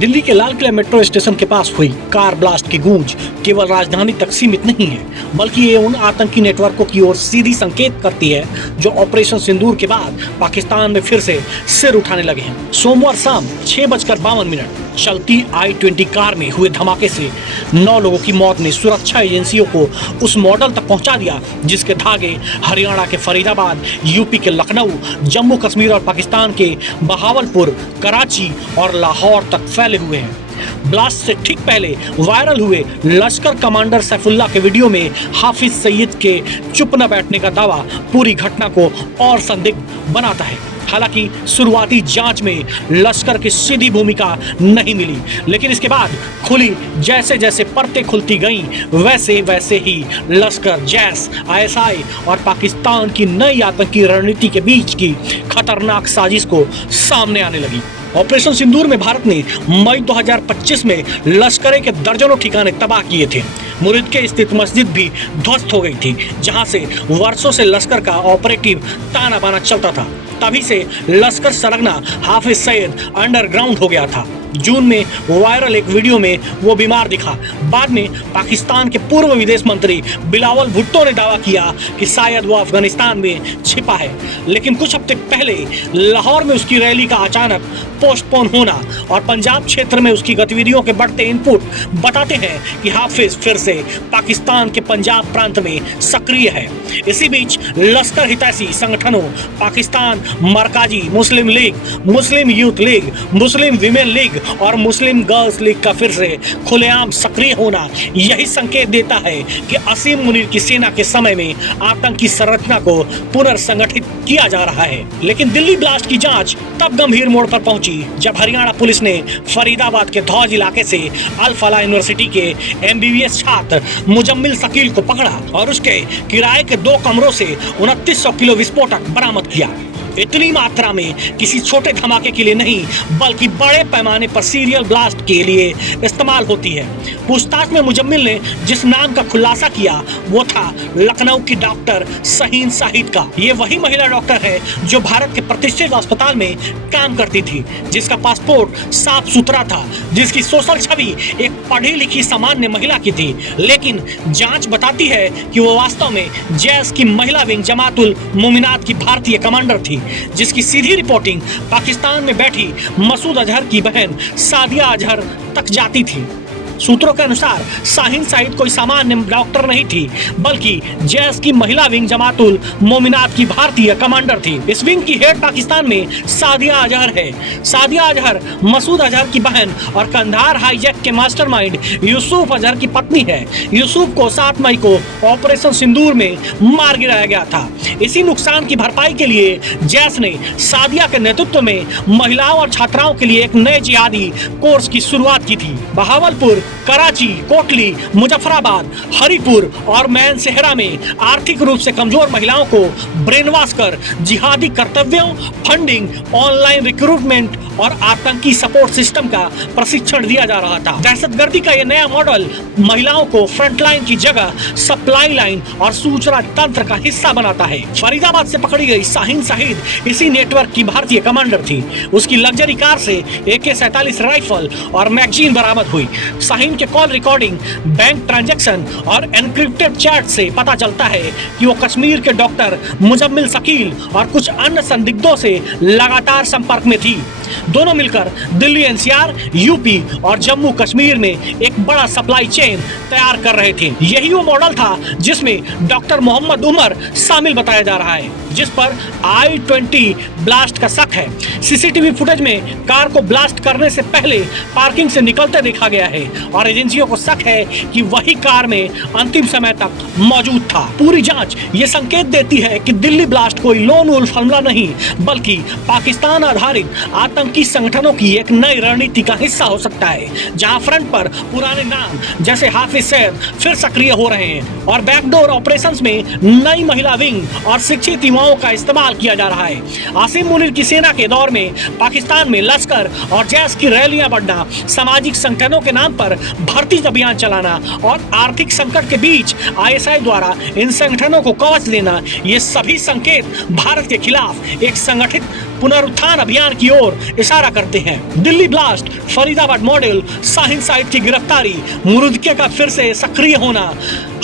दिल्ली के Lal Qila metro station के पास हुई कार ब्लास्ट की गूंज केवल राजधानी तक सीमित नहीं है, बल्कि ये उन आतंकी नेटवर्कों की ओर सीधी संकेत करती है जो ऑपरेशन सिंदूर के बाद पाकिस्तान में फिर से सिर उठाने लगे हैं। सोमवार शाम 6:52 चलती I-20 कार में हुए धमाके से 9 लोगों की मौत ने सुरक्षा एजेंसियों को उस मॉडल तक पहुंचा दिया जिसके धागे हरियाणा के फरीदाबाद, यूपी के लखनऊ, जम्मू कश्मीर और पाकिस्तान के बहावलपुर, कराची और लाहौर तक फैले हुए हैं। ब्लास्ट से ठीक पहले वायरल हुए लश्कर कमांडर सैफुल्लाह के वीडियो में हाफिज सईद के चुप न बैठने का दावा पूरी घटना को और संदिग्ध बनाता है। हालांकि शुरुआती जांच में लश्कर की सीधी भूमिका नहीं मिली, लेकिन इसके बाद खुली जैसे जैसे परतें खुलती गईं, वैसे वैसे ही लश्कर, जैश, ISI और पाकिस्तान की नई आतंकी रणनीति के बीच की खतरनाक साजिश को सामने आने लगी। ऑपरेशन सिंदूर में भारत ने मई 2025 में लश्कर के दर्जनों ठिकाने तबाह किए थे। मुरीद के स्थित मस्जिद भी ध्वस्त हो गई थी, जहां से वर्षों से लश्कर का ऑपरेटिव ताना बाना चलता था। तभी से लश्कर सरगना हाफिज सईद अंडरग्राउंड हो गया था। जून में वायरल एक वीडियो में वो बीमार दिखा। बाद में पाकिस्तान के पूर्व विदेश मंत्री बिलावल भुट्टो ने दावा किया कि शायद वो अफगानिस्तान में छिपा है, लेकिन कुछ हफ्ते पहले लाहौर में उसकी रैली का अचानक पोस्टपोन होना और पंजाब क्षेत्र में उसकी गतिविधियों के बढ़ते इनपुट बताते हैं कि हाफिज फिर से पाकिस्तान के पंजाब प्रांत में सक्रिय है। इसी बीच लश्कर हितैषी संगठनों Pakistan Markazi Muslim league, Muslim youth league, Muslim women league और मुस्लिम गर्ल्स लीग का फिर से खुलेआम सक्रिय होना यही संकेत देता है कि असीम मुनीर की सेना के समय में आतंकी संरचना को पुनर्संगठित किया जा रहा है। लेकिन दिल्ली ब्लास्ट की जांच तब गंभीर मोड़ पर पहुंची जब हरियाणा पुलिस ने फरीदाबाद के धौज इलाके से अल फलाह यूनिवर्सिटी के MBBS छात्र मुजम्मिल शकील को पकड़ा और उसके किराए के 2 कमरों से 2900 किलो विस्फोटक बरामद किया। इतनी मात्रा में किसी छोटे धमाके के लिए नहीं, बल्कि बड़े पैमाने पर सीरियल ब्लास्ट के लिए इस्तेमाल होती है। पूछताछ में मुजम्मिल ने जिस नाम का खुलासा किया वो था लखनऊ की डॉक्टर शहीन शाहिद का। ये वही महिला डॉक्टर है जो भारत के प्रतिष्ठित अस्पताल में काम करती थी, जिसका पासपोर्ट साफ सुथरा था, जिसकी सोशल छवि एक पढ़ी लिखी सामान्य महिला की थी। लेकिन जांच बताती है कि वो वास्तव में जैश की महिला विंग जमातुल मोमिनात की भारतीय कमांडर थी, जिसकी सीधी रिपोर्टिंग पाकिस्तान में बैठी मसूद अजहर की बहन सादिया अजहर तक जाती थी। सूत्रों के अनुसार शाहीन शाहिद कोई सामान्य डॉक्टर नहीं थी, बल्कि जैश की महिला विंग जमातुल मोमिनात की भारतीय कमांडर थी। इस विंग की हेड पाकिस्तान में सादिया अजहर है। सादिया अजहर मसूद अजहर की बहन और कंधार हाईजैक के मास्टरमाइंड यूसुफ अजहर की पत्नी है। यूसुफ को 7 मई को ऑपरेशन सिंदूर में मार गिराया गया था। इसी नुकसान की भरपाई के लिए जैश ने सादिया के नेतृत्व में महिलाओं और छात्राओं के लिए एक नए जिहादी कोर्स की शुरुआत की थी। बहावलपुर, कराची, कोटली, मुजफ्फराबाद, हरिपुर और मैन सेहरा में आर्थिक रूप से कमजोर महिलाओं को ब्रेनवॉश कर जिहादी कर्तव्यों, फंडिंग, ऑनलाइन रिक्रूटमेंट और आतंकी सपोर्ट सिस्टम का प्रशिक्षण दिया जा रहा था। दहशतगर्दी का यह नया मॉडल महिलाओं को फ्रंटलाइन की जगह सप्लाई लाइन और सूचना तंत्र का हिस्सा बनाता है। फरीदाबाद से पकड़ी गई शाहीन शाहिद इसी नेटवर्क की भारतीय कमांडर थी। उसकी लग्जरी कार से AK-47 राइफल और मैगजीन बरामद हुई। शाहीन के कॉल रिकॉर्डिंग, बैंक ट्रांजैक्शन और एनक्रिप्टेड चैट से पता चलता है कि वो कश्मीर के डॉक्टर मुजम्मिल शकील और कुछ अन्य संदिग्धों से लगातार संपर्क में थी। दोनों मिलकर दिल्ली NCR, यूपी और जम्मू कश्मीर में एक बड़ा सप्लाई चेन तैयार कर रहे थे। यही वो मॉडल था जिसमें डॉक्टर मोहम्मद उमर शामिल बताया जा रहा है, जिस पर I-20 ब्लास्ट का शक है। CCTV फुटेज में कार को ब्लास्ट करने से पहले पार्किंग से निकलते देखा गया है और एजेंसियों को शक है कि वही कार में अंतिम समय तक मौजूद था। पूरी जांच ये संकेत देती है कि दिल्ली ब्लास्ट कोई लोन वुल्फ हमला नहीं, बल्कि पाकिस्तान आधारित आतंकी संगठनों की एक नई रणनीति का हिस्सा हो सकता है, जहां फ्रंट पर पुराने नाम जैसे हाफिज सईद फिर सक्रिय हो रहे हैं और बैकडोर ऑपरेशंस में नई महिला विंग और शिक्षित युवाओं का इस्तेमाल किया जा रहा है। आसिम मुनीर की सेना के दौर में पाकिस्तान में लश्कर और जैश की रैलियां बढ़ना, सामाजिक संगठनों के नाम पर भर्ती अभियान चलाना और आर्थिक संकट के बीच ISI द्वारा इन संगठनों को कवच देना, ये सभी संकेत भारत के खिलाफ एक संगठित पुनरुत्थान अभियान की ओर इशारा करते हैं। दिल्ली ब्लास्ट, फरीदाबाद मॉडल, शाहीन सईद की गिरफ्तारी, मुरुदके का फिर से सक्रिय होना,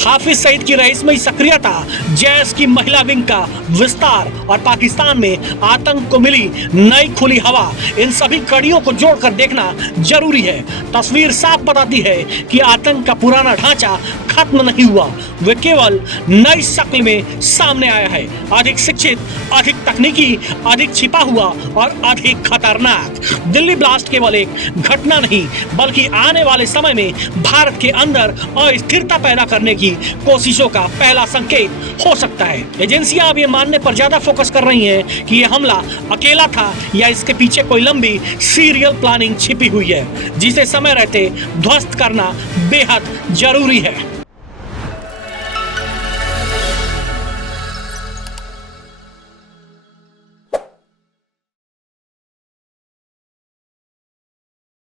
हाफिज सईद की रहस्यमयी सक्रियता, जैश की महिला विंग का विस्तार और पाकिस्तान में आतंक को मिली नई खुली हवा, इन सभी कड़ियों को जोड़कर देखना जरूरी है। तस्वीर साफ बताती है कि आतंक का पुराना ढांचा खत्म नहीं हुआ, वे केवल नई शक्ल में सामने आया है, अधिक शिक्षित, अधिक तकनीकी, अधिक छिपा हुआ और अधिक खतरनाक। दिल्ली ब्लास्ट केवल एक घटना नहीं बल्कि आने वाले समय में भारत के अंदर अस्थिरता पैदा करने की कोशिशों का पहला संकेत हो सकता है। एजेंसियां अब ये मानने पर ज्यादा फोकस कर रही हैं कि यह हमला अकेला था या इसके पीछे कोई लंबी सीरियल प्लानिंग छिपी हुई है, जिसे समय रहते ध्वस्त करना बेहद जरूरी है।